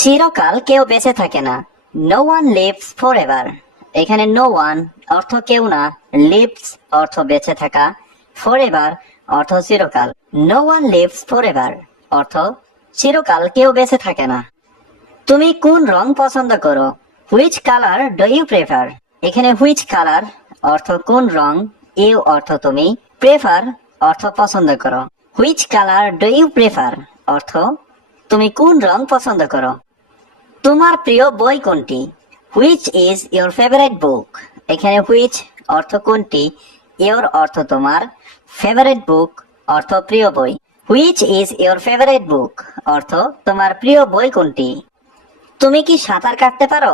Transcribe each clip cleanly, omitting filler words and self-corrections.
চিরকাল কেউ বেঁচে থাকে না। No one lives forever. এখানে নো ওয়ান অর্থ কেউ না, লিভস অর্থ বেঁচে থাকা, ফর এভার অর্থ চিরকাল। No one lives forever অর্থ চিরকাল কেউ বেঁচে থাকে না। তুমি কোন রং পছন্দ করো? Which colour do you prefer? এখানে হুইচ কালার অর্থ কোন রং, ইউ অর্থ তুমি, প্রেফার অর্থ পছন্দ করো। Which colour do you prefer অর্থ তুমি কোন রং পছন্দ করো। তোমার প্রিয় বই কোনটি? হুইচ ইজ ইয়োর ফেভারিট বুক? এখানে হুইচ অর্থ কোনটি, ইয়োর অর্থ তোমার, ফেভারিট বুক অর্থ প্রিয় বই। হুইচ ইজ ইয়োর ফেভারিট বুক অর্থ তোমার প্রিয় বই কোনটি। তুমি কি সাঁতার কাটতে পারো?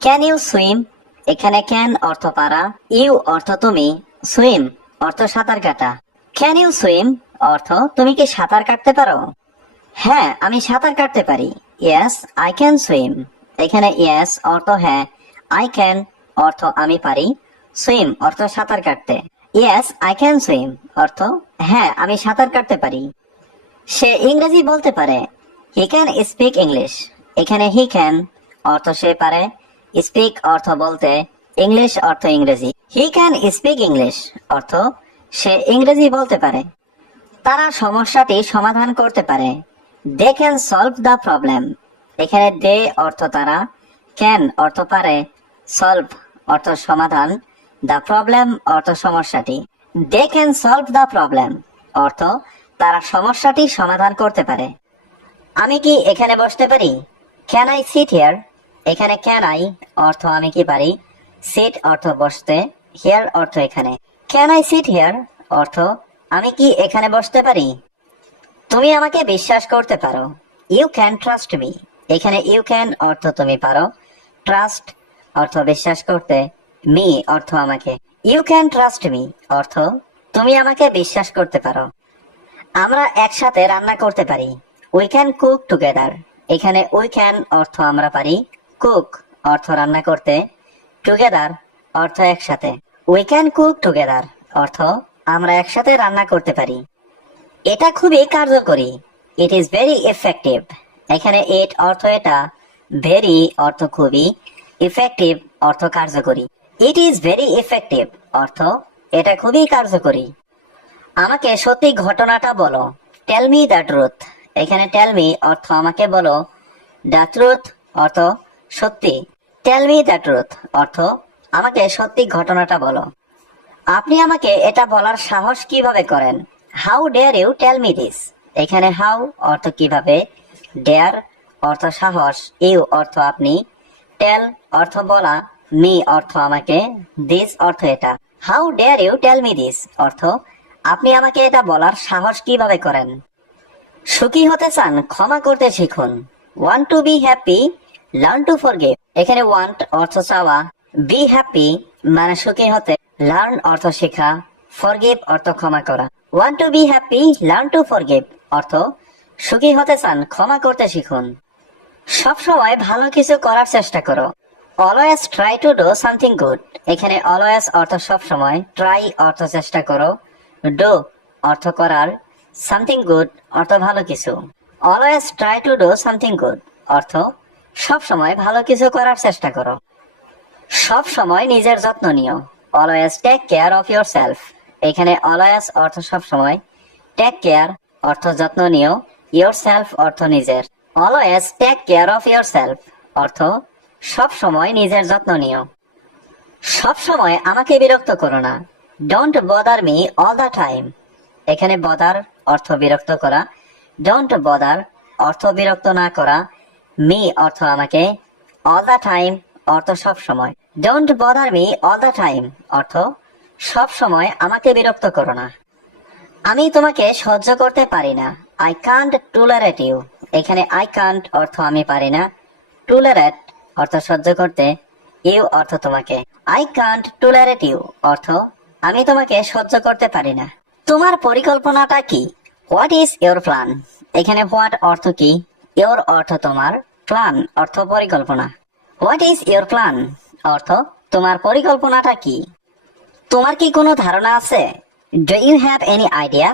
Can you swim? এখানে ক্যান অর্থ পারা, ইউ অর্থ তুমি, সুইম অর্থ সাঁতার কাটা। ক্যান ইউ সুইম অর্থ তুমি কি সাঁতার কাটতে পারো? হ্যাঁ, আমি সাঁতার কাটতে পারি। Yes I can swim. এখানে ইয়েস অর্থ হ্যাঁ, আই ক্যান অর্থ আমি পারি, সুইম অর্থ সাঁতার কাটতে। ইয়েস আই ক্যান সুইম অর্থ হ্যাঁ, আমি সাঁতার কাটতে পারি। সে ইংরেজি বলতে পারে। He can speak English. এখানে হি ক্যান অর্থ সে পারে, স্পিক অর্থ বলতে, ইংলিশ অর্থ ইংরেজি। হি ক্যান স্পিক ইংলিশ অর্থ সে ইংরেজি বলতে পারে। তারা সমস্যাটি সমাধান করতে পারে। They can solve the problem. এখানে দে অর্থ তারা, ক্যান অর্থ পারে, সলভ অর্থ সমাধান, দ্য প্রবলেম অর্থ সমস্যাটি। They can solve the problem অর্থ তারা সমস্যাটি সমাধান করতে পারে। আমি কি এখানে বসতে পারি? Can I sit here? এখানে ক্যান আই অর্থ আমি কি পারি, সিট অর্থ বসতে, হিয়ার অর্থ এখানে। ক্যান আই সিট হিয়ার অর্থ আমি কি এখানে বসতে পারি। তুমি আমাকে বিশ্বাস করতে পারো। You can trust me. এখানে ইউ ক্যান অর্থ তুমি পারো, ট্রাস্ট অর্থ বিশ্বাস করতে, মি অর্থ আমাকে। ইউ ক্যান ট্রাস্ট মি অর্থ তুমি আমাকে বিশ্বাস করতে পারো। আমরা একসাথে রান্না করতে পারি। We can cook together. এখানে উই ক্যান অর্থ আমরা পারি, কুক অর্থ রান্না করতে, টুগেদার অর্থ একসাথে। উই ক্যান কুক টুগেদার অর্থ আমরা একসাথে রান্না করতে পারি। এটা খুবই কার্যকরী। It is very effective. এখানে ইট অর্থ এটা, ভেরি অর্থ খুবই, ইফেক্টিভ অর্থ কার্যকরী। ইট ইজ ভেরি ইফেক্টিভ অর্থ এটা খুবই কার্যকরী। আমাকে সত্যি ঘটনাটা বলো। Tell me the truth. এখানে টেল মি অর্থ আমাকে বলো, দ্য ট্রুথ অর্থ সত্যি। টেল মি দ্য ট্রুথ অর্থ আমাকে সত্যি ঘটনাটা বলো। আপনি আমাকে এটা বলার সাহস কিভাবে করেন? How dare you tell me this. এখানে হাউ অর্থ কিভাবে, ডেয়ার অর্থ সাহস, ইউ অর্থ আপনি, টেল অর্থ বলা, মি অর্থ আমাকে, দিস অর্থ এটা। How dare you tell me this অর্থ আপনি আমাকে এটা বলার সাহস কিভাবে করেন। সুখী হতে চান, ক্ষমা করতে শিখুন। Want to be happy, learn to forgive. এখানে ওয়ান্ট অর্থ চাওয়া, বি হ্যাপি মানে সুখী হতে, লার্ন অর্থ শেখা, ফরগিভ অর্থ ক্ষমা করা। Want to be happy, learn to forgive অর্থ সুখী হতে চান, ক্ষমা করতে শিখুন। সবসময় ভালো কিছু করার চেষ্টা করো। Always try to do something good. এখানে অলওয়েজ অর্থ সবসময়, ট্রাই অর্থ চেষ্টা করো, ডু অর্থ করার, সামথিং গুড অর্থ ভালো কিছু। Always try to do something good অর্থ সবসময় ভালো কিছু করার চেষ্টা করো। সব সময় নিজের যত্ন নিও। Always take care of yourself. এখানে অলওয়েজ অর্থ সবসময়, টেক কেয়ার অর্থ যত্ন নিও, ইয়োর সেলফ অর্থ নিজের। Always take care of yourself অর্থ সব সময় নিজের যত্ন নিও। সব সময় আমাকে বিরক্ত করো না। Don't bother me all the time. এখানে বদার অর্থ বিরক্ত করা, ডোন্ট বদার অর্থ বিরক্ত না করা, মি অর্থ আমাকে, অল দ্য টাইম অর্থ সব সময়। Don't bother me all the time অর্থ সব সময় আমাকে বিরক্ত করো না। আমি তোমাকে সহ্য করতে পারি না। I can't tolerate you. এখানে আই কান্ট অর্থ আমি পারি না, টলারেট অর্থ সহ্য করতে, ইউ অর্থ তোমাকে। আই কান্ট টলারেট ইউ অর্থ আমি তোমাকে সহ্য করতে পারি না। তোমার পরিকল্পনাটা কি? What is your plan. এখানে হোয়াট অর্থ কি, ইয়োর অর্থ তোমার, প্ল্যান অর্থ পরিকল্পনা। হোয়াট ইজ ইয়োর প্ল্যান অর্থ তোমার পরিকল্পনাটা কি। তোমার কি কোনো ধারণা আছে? Do you have any idea.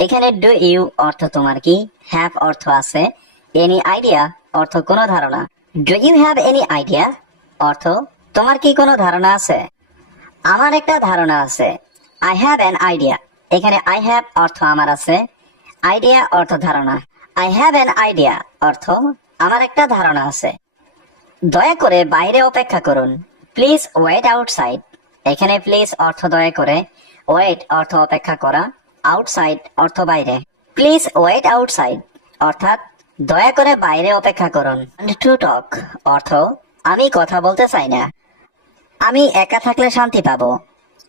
এখানে ডু ইউ অর্থ তোমার কি, হ্যাভ অর্থ আছে, এনি আইডিয়া অর্থ কোনো ধারণা। Do you have any idea অর্থ তোমার কি কোনো ধারণা আছে? আমার একটা ধারণা আছে। I have an idea. এখানে আই হ্যাভ অর্থ আমার আছে, আইডিয়া অর্থ ধারণা। আই হ্যাভ অ্যান আইডিয়া অর্থ আমার একটা ধারণা আছে। দয়া করে বাইরে অপেক্ষা করুন। Please wait outside. এখানে প্লিজ অর্থ দয়া করে, ওয়েট অর্থ অপেক্ষা করা, আউটসাইড অর্থ বাইরে। প্লিজ ওয়েট আউটসাইড অর্থাৎ দয়া করে বাইরে অপেক্ষা করুন। টু টক অর্থ আমি কথা বলতে চাই না, আমি একা থাকলে শান্তি পাবো।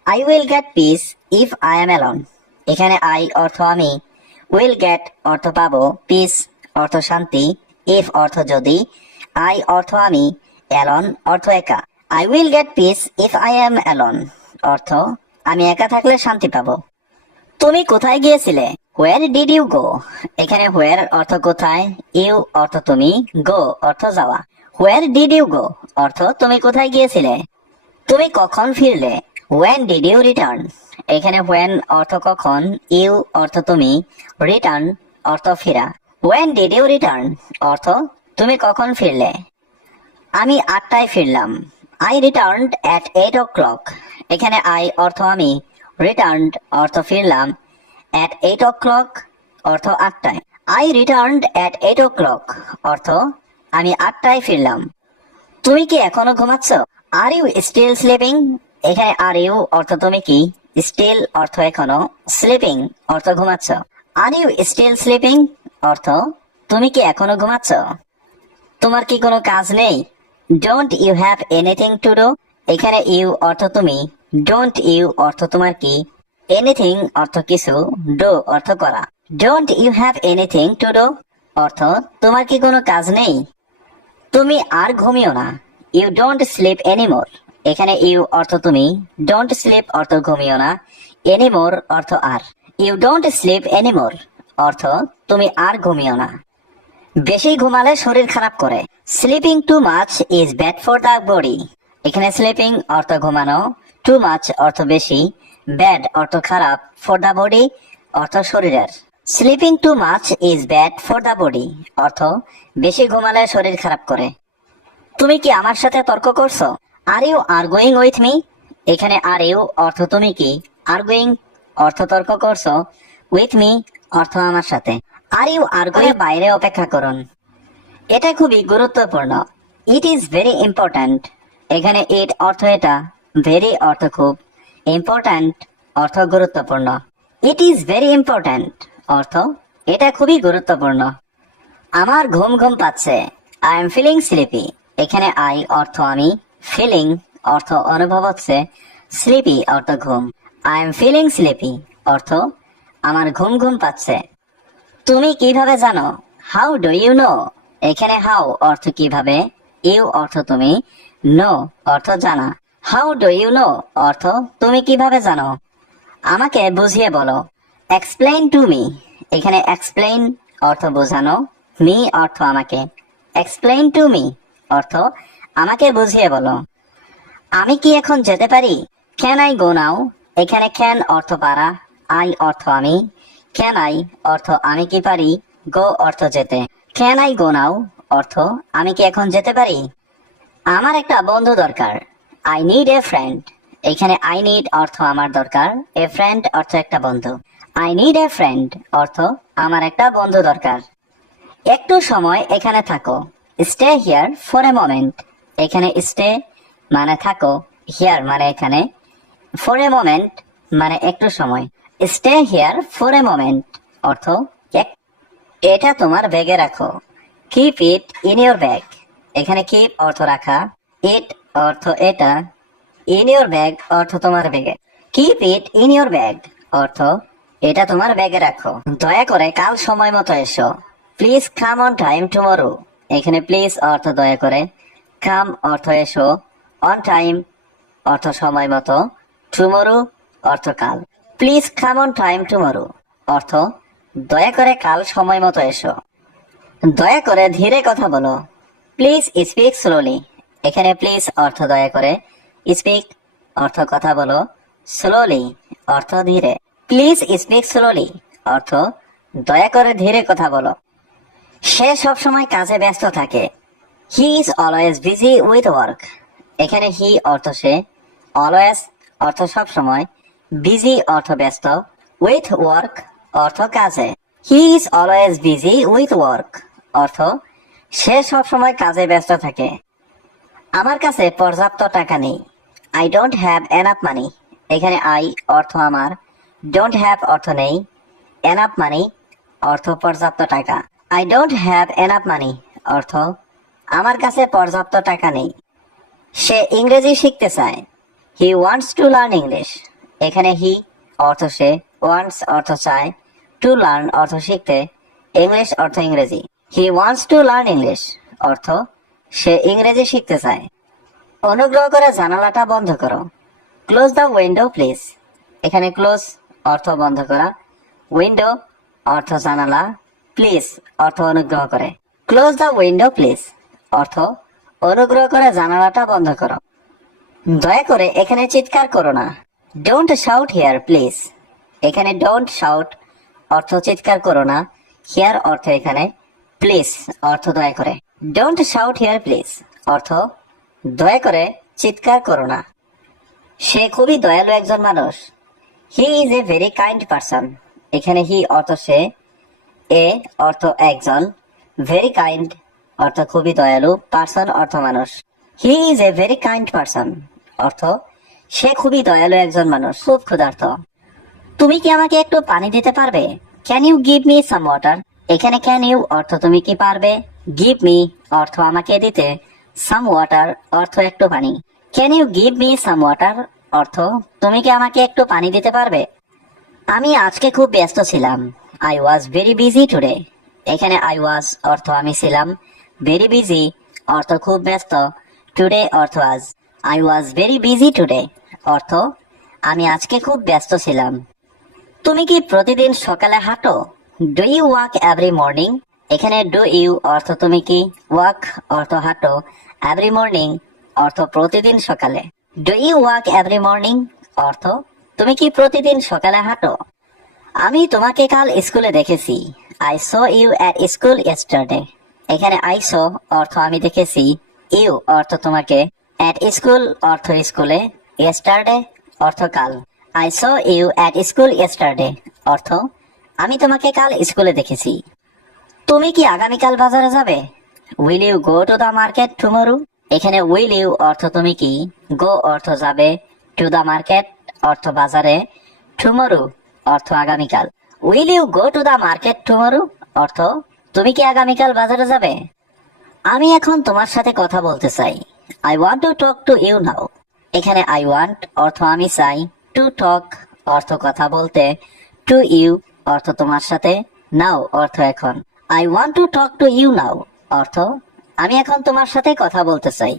I will get peace if I am alone. এখানে আই অর্থ আমি, উইল গেট অর্থ পাবো, পিস অর্থ শান্তি, ইফ অর্থ যদি, আই অর্থ আমি, অ্যালন অর্থ একা। I will get peace if I am alone অর্থ আমি একা থাকলে শান্তি পাবো। তুমি কোথায় গিয়েছিলে? Where did you go. এখানে হোয়ার অর্থ কোথায়, ইউ অর্থ তুমি, গো অর্থ যাওয়া। হোয়ার ডিড ইউ গো অর্থ তুমি কোথায় গিয়েছিলে। তুমি কখন ফিরলে? When did you return. এখানে হোয়েন অর্থ কখন, ইউ অর্থ তুমি, রিটার্ন অর্থ ফেরা। হোয়েন ডিড ইউ রিটার্ন অর্থ তুমি কখন ফিরলে। আমি 8টায় ফিরলাম। I returned at 8 o'clock। এখানে আই অর্থ আমি, রিটার্নড অর্থ ফিরলাম, অ্যাট 8 o'clock অর্থ 8টায়। আই রিটার্নড অ্যাট 8 o'clock অর্থ আমি 8টায় ফিরলাম। তুমি কি এখনো ঘুমাচ্ছ? Are you still sleeping. এখানে আর ইউ অর্থ তুমি কি, স্টিল অর্থ এখনো, স্লিপিং অর্থ ঘুমাচ্ছ। আর ইউ স্টিল স্লিপিং অর্থ তুমি কি এখনো ঘুমাচ্ছ। তোমার কি কোনো কাজ নেই? Don't you have anything to do. এখানে ইউ অর্থ তুমি, ডোন্ট ইউ অর্থ তোমার কি, এনিথিং অর্থ কিছু, ডু অর্থ করা। Don't you have anything to do অর্থ তোমার কি কোনো কাজ নেই। তুমি আর ঘুমিও না। You don't sleep anymore. এখানে ইউ অর্থ তুমি, ডোন্ট স্লিপ অর্থ ঘুমিও না, এনিমোর অর্থ আর। ইউ ডোন্ট স্লিপ এনিমোর অর্থ তুমি আর ঘুমিও না। বেশি ঘুমালে শরীর খারাপ করে। Sleeping too much is bad for the body. এখানে স্লিপিং অর্থ ঘুমানো, টু মাচ অর্থ বেশি, ব্যাড অর্থ খারাপ, ফর দ্য বডি অর্থ শরীরের। Sleeping too much is bad for the body অর্থ বেশি ঘুমালে শরীর খারাপ করে। তুমি কি আমার সাথে তর্ক করছো? Are you arguing with me. এখানে আর ইউ অর্থ তুমি কি, আর্গুইং অর্থ তর্ক করছো, উইথ মি অর্থ আমার সাথে। আর ইউ আর্গুইং বাইরে অপেক্ষা করুন। এটা খুবই গুরুত্বপূর্ণ। It is very important. এখানে ইট অর্থ এটা, ভেরি অর্থ খুব, ইম্পর্ট্যান্ট অর্থ গুরুত্বপূর্ণ। ইট ইজ ভেরি ইম্পর্ট্যান্ট অর্থ এটা খুবই গুরুত্বপূর্ণ। আমার ঘুম ঘুম পাচ্ছে। I am feeling sleepy. এখানে আই অর্থ আমি, ফিলিং অর্থ অনুভব হচ্ছে, স্লিপি অর্থ ঘুম। আই এম ফিলিং স্লিপি অর্থ আমার ঘুম ঘুম পাচ্ছে। তুমি কিভাবে জানো? How do you know. এখানে হাউ অর্থ কিভাবে, ইউ অর্থ তুমি, নো অর্থ জানা। হাউ ডু ইউ নো অর্থ তুমি কিভাবে জানো। আমাকে বুঝিয়ে বলো। Explain to me. এখানে এক্সপ্লেইন অর্থ বোঝানো, মি অর্থ আমাকে, এক্সপ্লেইন টু মি অর্থ আমাকে বুঝিয়ে বলো। আমি কি এখন যেতে পারি? ক্যান আই গো নাও। এখানে ক্যান অর্থ পারা, আই অর্থ আমি, ক্যান আই অর্থ আমি কি পারি, গো অর্থ যেতে। ক্যান আই গো নাও অর্থ আমি কি এখন যেতে পারি। আমার একটা বন্ধু দরকার। I need a friend. এখানে আই নিড অর্থ আমার দরকার, এ ফ্রেন্ড অর্থ একটা বন্ধু। আই নিড এ ফ্রেন্ড অর্থ আমার একটা বন্ধু দরকার। একটু সময় এখানে থাকো। Stay here for a moment. এখানে স্টে মানে থাকো, হিয়ার মানে এখানে, ফর এ মোমেন্ট মানে একটু সময়। Stay here for a moment অর্থ এটা তোমার ব্যাগে রাখো। Keep it in your bag. এখানে কিপ অর্থ রাখা, ইট অর্থ এটা, ইন ইউর ব্যাগ অর্থ তোমার ব্যাগে। Keep it in your bag অর্থ এটা তোমার ব্যাগে রাখো। দয়া করে কাল সময় মতো এসো। Please come on time tomorrow. এখানে প্লিজ অর্থ দয়া করে, কাম অর্থ এসো, অন টাইম অর্থ সময় মতো, টুমরো অর্থ কাল। Please come on time tomorrow অর্থ দয়া করে কাল সময় মতো এসো। দয়া করে ধীরে কথা বলো। Please speak slowly. এখানে প্লিজ অর্থ দয়া করে, স্পিক অর্থ কথা বলো, স্লোলি অর্থ ধীরে। প্লিজ স্পিক স্লোলি অর্থ দয়া করে ধীরে কথা বলো। সে সব সময় কাজে ব্যস্ত থাকে। He is always busy with work. এখানে হি অর্থ সে, অলওয়েজ অর্থ সব সময়, বিজি অর্থ ব্যস্ত, উইথ ওয়ার্ক অর্থ কাজে। He is always busy with work অর্থ সে সব সময় কাজে ব্যস্ত থাকে। আমার কাছে পর্যাপ্ত টাকা নেই। I don't have enough money. এখানে আই অর্থ আমার, ডোন্ট হ্যাভ অর্থ নেই, এনাফ মানি অর্থ পর্যাপ্ত টাকা। I don't have enough money অর্থ আমার কাছে পর্যাপ্ত টাকা নেই। সে ইংরেজি শিখতে চায়। He wants to learn English. এখানে হি অর্থ সে, ওয়ান্টস অর্থ চায়, টু লার্ন অর্থ শিখতে, ইংলিশ অর্থ ইংরেজি। He wants to learn English অর্থ সে ইংরেজি শিখতে চায়। অনুগ্রহ করে জানালাটা বন্ধ করো। Close the window please. এখানে ক্লোজ অর্থ বন্ধ করা, উইন্ডো অর্থ জানালা, প্লিজ অর্থ অনুগ্রহ করে। ক্লোজ দ্য উইন্ডো প্লিজ অর্থ অনুগ্রহ করে জানালাটা বন্ধ করো। দয়া করে এখানে চিৎকার করো না। Don't shout here please. এখানে ডোন্ট শাউট অর্থ চিৎকার করো না, হিয়ার অর্থ এখানে, প্লিজ অর্থ দয়া করে। ডোন্ট শাউট হিয়ার প্লিজ অর্থ দয়া করে চিৎকার করো না। সে খুবই দয়ালু একজন মানুষ। He is a very kind person. এখানে হি অর্থ সে, এ অর্থ একজন, ভেরি কাইন্ড অর্থ খুবই দয়ালু, পারসন অর্থ মানুষ। He is a very kind person অর্থ সে খুবই দয়ালু একজন মানুষ। খুব ক্ষুধার্ত। তুমি কি আমাকে একটু পানি দিতে পারবে? Can you give me some water. এখানে ক্যান ইউ অর্থ তুমি কি পারবে, গিভ মি অর্থ আমাকে দিতে, সাম ওয়াটার অর্থ একটু পানি। Can you give me some water অর্থ তুমি কি আমাকে একটু পানি দিতে পারবে? আমি আজকে খুব ব্যস্ত ছিলাম। I was very busy today. এখানে আই ওয়াজ অর্থ আমি ছিলাম, ভেরি বিজি অর্থ খুব ব্যস্ত, টুডে অর্থ আজ। I was very busy today অর্থ আমি আজকে খুব ব্যস্ত ছিলাম। তুমি কি প্রতিদিন সকালে হাঁটো? Do you walk every morning. এখানে ডু ইউ অর্থ তুমি কি, ওয়াক অর্থ হাঁটো, এভরি মর্নিং অর্থ প্রতিদিন সকালে। Do you walk every morning অর্থ তুমি কি প্রতিদিন সকালে হাঁটো? আমি তোমাকে কাল স্কুলে দেখেছি। I saw you at school yesterday. এখানে আই স অর্থ আমি দেখেছি, ইউ অর্থ তোমাকে, অ্যাট স্কুল অর্থ স্কুলে, ইয়েস্টারডে অর্থ কাল। I saw you at school yesterday অর্থ আমি তোমাকে কাল স্কুলে দেখেছি। তুমি কি আগামীকাল বাজারে যাবে? Will you go to the market tomorrow. এখানে উইল ইউ অর্থ তুমি কি, গো অর্থ যাবে, টু দ্য মার্কেট অর্থ বাজারে, টুমরো অর্থ আগামীকাল। Will you go to the market tomorrow অর্থ তুমি কি আগামীকাল বাজারে যাবে? আমি এখন তোমার সাথে কথা বলতে চাই। I want to talk to you now. এখানে আই ওয়ান্ট অর্থ আমি চাই, টু টক অর্থ কথা বলতে, টু ইউ অর্থ তোমার সাথে, নাও অর্থ এখন। I want to talk to you now অর্থ আমি এখন তোমার সাথে কথা বলতে চাই।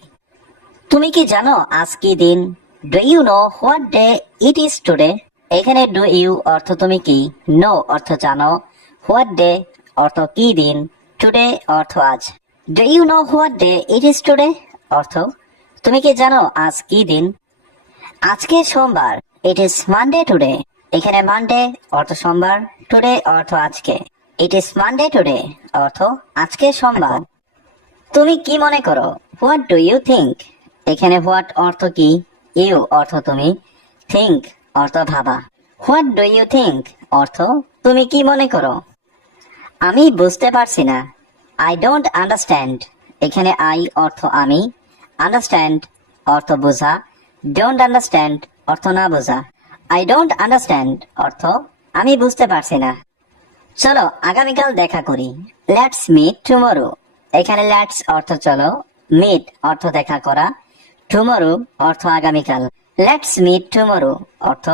তুমি কি জানো আজ কি দিন? Do you know what day it is today. এখানে ডু ইউ অর্থ তুমি কি, নো অর্থ জানো, হোয়াট ডে অর্থ কি দিন, টুডে অর্থ আজ। Do you know what day it is today অর্থ তুমি কি জানো আজ কি দিন? আজকে সোমবার। It is Monday today. এখানে মানডে অর্থ সোমবার, টুডে অর্থ আজকে। ইট ইজ মানডে টুডে অর্থ আজকে সোমবার। তুমি কি মনে করো? What do you think. এখানে হোয়াট অর্থ কি, ইউ অর্থ তুমি, থিঙ্ক অর্থ ভাবা। হোয়াট ডু ইউ থিঙ্ক অর্থ তুমি কি মনে করো? আমি বুঝতে পারছি না। I don't understand. এখানে আই অর্থ আমি, আন্ডারস্ট্যান্ড অর্থ বোঝা, ডোন্ট আন্ডারস্ট্যান্ড অর্থ না বোঝা। আই ডোন্ট আন্ডারস্ট্যান্ড অর্থ আমি বুঝতে পারছি না। চলো আগামীকাল দেখা করি। Let's meet tomorrow. এখানে লেটস অর্থ চলো, মিট অর্থ দেখা করা, টুমরো অর্থ আগামীকাল। লেটস মিট টুমরো অর্থ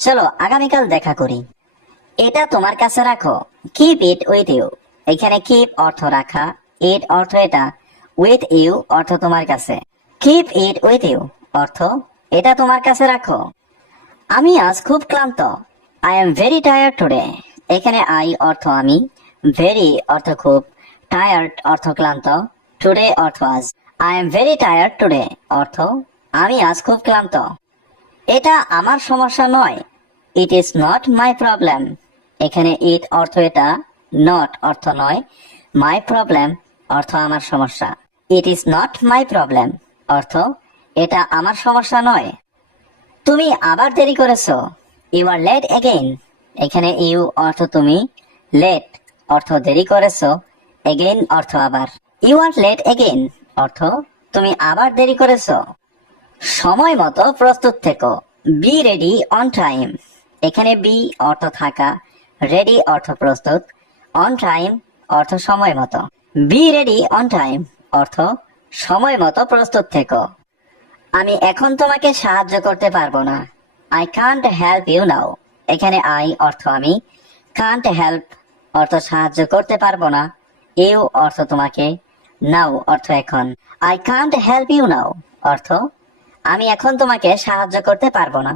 চলো আগামীকাল দেখা করি। এটা তোমার কাছে রাখো। Keep it with you. এখানে কিপ অর্থ রাখা, ইট অর্থ এটা, উইথ ইউ অর্থ তোমার কাছে। কিপ ইট উইথ ইউ অর্থ এটা তোমার কাছে রাখো। আমি আজ খুব ক্লান্ত। I am very tired today. এখানে আই অর্থ আমি, ভেরি অর্থ খুব, টায়ার্ড অর্থ ক্লান্ত, টুডে অর্থ আজ। I am very tired today অর্থ আমি আজ খুব ক্লান্ত। এটা আমার সমস্যা নয়। ইট ইজ নট মাই প্রবলেম। এখানে ইট অর্থ এটা, নট অর্থ নয়, মাই প্রবলেম অর্থ আমার সমস্যা। It is not my problem অর্থ এটা আমার সমস্যা নয়। তুমি আবার দেরি করেছো। You are late again. এখানে ইউ অর্থ তুমি, লেট অর্থ দেরি করেছো, এগেইন অর্থ আবার। ইউ আর লেট এগেইন অর্থ তুমি আবার দেরি করেছো। সময় মতো প্রস্তুত থেকো। Be ready on time. এখানে বি অর্থ থাকা, রেডি অর্থ প্রস্তুত, অন টাইম অর্থ সময় মতো। বি রেডি অন টাইম অর্থ সময় মতো প্রস্তুত থেকো। আমি এখন তোমাকে সাহায্য করতে পারবো না। I can't help you now. এখানে আই অর্থ আমি, কান্ট হেল্প অর্থ সাহায্য করতে পারবো না, ইউ অর্থ তোমাকে, নাও অর্থ এখন। I can't help you now অর্থ আমি এখন তোমাকে সাহায্য করতে পারবো না।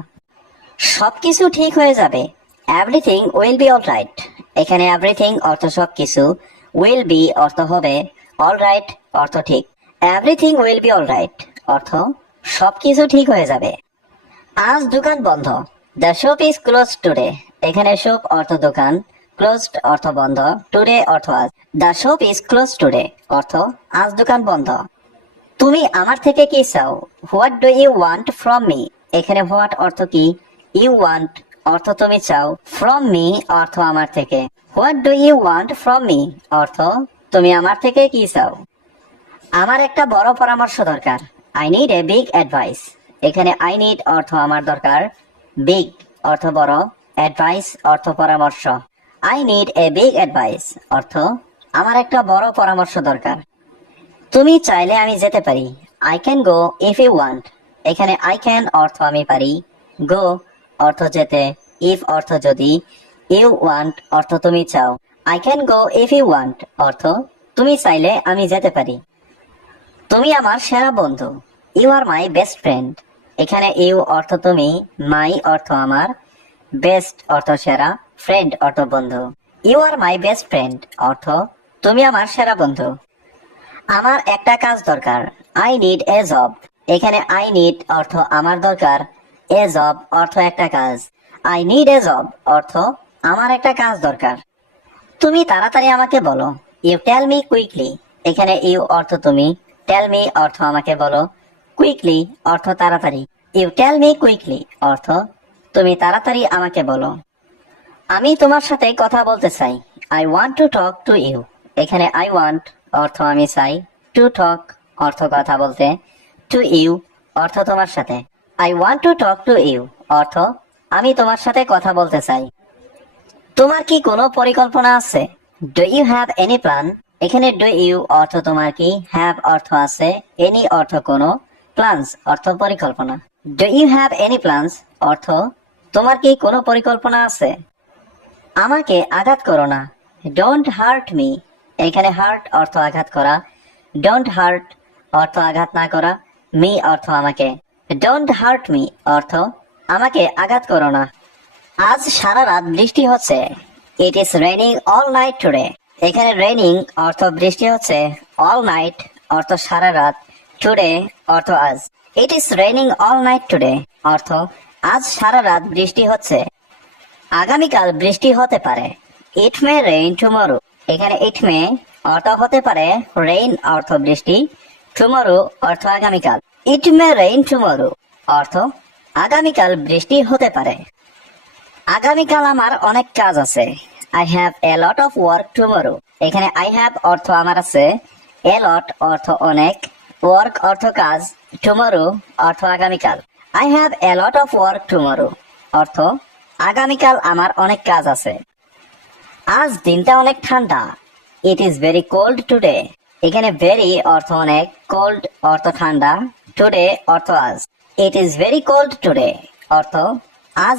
সবকিছু ঠিক হয়ে যাবে। Everything will be alright. এখানে এভরিথিং অর্থ সবকিছু, উইল বি অর্থ হবে, অলরাইট অর্থ ঠিক। এভরিথিং উইল বি অলরাইট অর্থ সবকিছু ঠিক হয়ে যাবে। আজ দোকান বন্ধ। The shop is close today. এখানে শপ অর্থ দোকান, ক্লোজড অর্থ বন্ধ, টুডে অর্থ আজ। The shop is close today অর্থ আজ দোকান বন্ধ। তুমি আমার থেকে কি চাও? What do you want from me. এখানে হোয়াট অর্থ কি, ইউ ওয়ান্ট অর্থ তুমি চাও, ফ্রম মি অর্থ আমার থেকে। What do you want from me অর্থ তুমি আমার থেকে কি চাও। আমার একটা বড় পরামর্শ দরকার। I need a big advice. এখানে আই নিড অর্থ আমার দরকার, বিগ অর্থ বড়, অ্যাডভাইস অর্থ পরামর্শ। I need a big advice অর্থ আমার একটা বড় পরামর্শ দরকার। তুমি চাইলে আমি যেতে পারি। I can go if you want. এখানে আই ক্যান অর্থ আমি পারি, গো অর্থ যেতে, ইফ অর্থ যদি, ইউ ওয়ান্ট অর্থ তুমি চাও। I can go if you want অর্থ তুমি চাইলে আমি যেতে পারি। তুমি আমার সেরা বন্ধু। You are my best friend. এখানে ইউ অর্থ তুমি, মাই অর্থ আমার, বেস্ট অর্থ সেরা, ফ্রেন্ড অর্থ বন্ধু। You are my best friend অর্থ তুমি আমার সেরা বন্ধু। আমার একটা কাজ দরকার। I need a job. এখানে আই নিড অর্থ আমার দরকার, এ জব অর্থ একটা কাজ। আই নিড এ জব অর্থ আমার একটা কাজ দরকার। তুমি তাড়াতাড়ি আমাকে বলো। You tell me quickly. এখানে ইউ অর্থ তুমি, টেল মি অর্থ আমাকে বলো, কুইকলি অর্থ তাড়াতাড়ি। ইউ টেল মি কুইকলি অর্থ তুমি তাড়াতাড়ি আমাকে বলো। আমি তোমার সাথে কথা বলতে চাই। I want to talk to you. এখানে আই ওয়ান্ট অর্থ আমি চাই, টু টক অর্থ কথা বলতে, টু ইউ অর্থ তোমার সাথে। I want to talk to you অর্থ আমি তোমার সাথে কথা বলতে চাই। তোমার কি কোনো পরিকল্পনা আছে? Do you have any plan. এখানে ডু ইউ অর্থ তোমার কি, হ্যাভ অর্থ আছে, এনি অর্থ কোনো, প্ল্যানস অর্থ পরিকল্পনা। Do you have any plans অর্থ তোমার কি কোনো পরিকল্পনা আছে। আমাকে আঘাত করো না। Don't hurt me. এখানে হার্ট অর্থ আঘাত করা, ডোন্ট হার্ট অর্থ আঘাত না করা, মি অর্থ আমাকে। ডোন্ট হার্ট মি অর্থ আমাকে আঘাত করো না। আজ সারা রাত বৃষ্টি হচ্ছে। It is raining all night today. এখানে রেইনিং অর্থ বৃষ্টি হচ্ছে, অল নাইট অর্থ সারা রাত, টুডে অর্থ আজ। It is raining all night today অর্থ আজ সারা রাত বৃষ্টি হচ্ছে। আগামীকাল বৃষ্টি হতে পারে। ইট মে রেইন টুমরো। এখানে ইট মে অর্থ হতে পারে, রেইন অর্থ বৃষ্টি, টুমরো অর্থ আগামীকাল। ইট মে রেইন টুমরো অর্থ আগামীকাল বৃষ্টি হতে পারে। আগামীকাল আমার অনেক কাজ আছে। I have a lot of work tomorrow. এখানে আই হ্যাভ অর্থ আমার আছে, এ লট অর্থ অনেক, ওয়ার্ক অর্থ কাজ, টুমরো অর্থ আগামীকাল। I have a lot of work tomorrow অর্থ আগামীকাল আমার অনেক কাজ আছে। আজ দিনটা অনেক ঠান্ডা। It is very cold today. এখানে ভেরি অর্থ অনেক, কোল্ড অর্থ ঠান্ডা, টুডে অর্থ আজ। It is very cold today অর্থ আজ